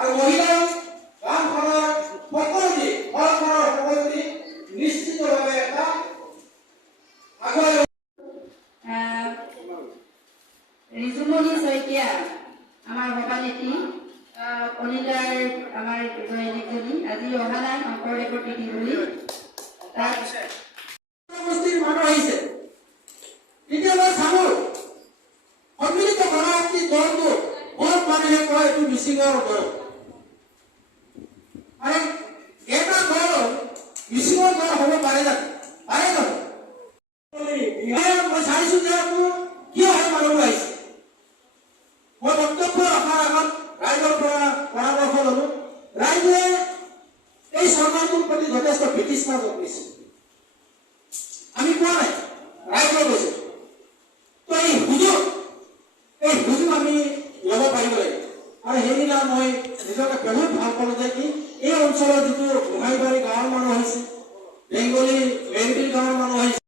আৰু মহিলা গাঁওখনৰ সকলোটি ঘৰখনৰ সকলোটি নিশ্চিতভাৱে এটা আগুৱাই ৰিজুমণি শইকীয়া আমাৰ সভানেত্ৰী কণিকাৰ আমাৰ জয়নীজনী আজি অহা নাই শংকৰদেৱৰ তিথি বুলি সমষ্টিৰ মানুহ আহিছে। এতিয়া মই চালো সন্মিলিত গণশক্তি দলটো বহুত মানুহে কয় এইটো মিচিঙৰ দল আৰু এটা দল মিচিঙৰ দল হ'ব পাৰে জানো? পাৰে জানো? মই চাইছো যে কিয় হয় মানুহবোৰ আহিছে। মই বক্তব্য ৰখাৰ আগত ৰাইজৰ পৰা পৰামৰ্শ ললো। ৰাইজে এই চৰকাৰটোৰ প্ৰতি যথেষ্ট বিতৃষ্ণা জন্মিছে। আমি কোৱা নাই, ৰাইজে কৈছে। তো এই সুযোগ আমি ল'ব পাৰিব লাগিব। আৰু সেইদিনা মই নিজকে বহুত ভাল পালো যে কি এই অঞ্চলৰ যিটো গোহাঁইবাৰী গাঁৱৰ মানুহ আহিছে, বেংগলী মেৰিবিল গাঁৱৰ মানুহ আহিছে।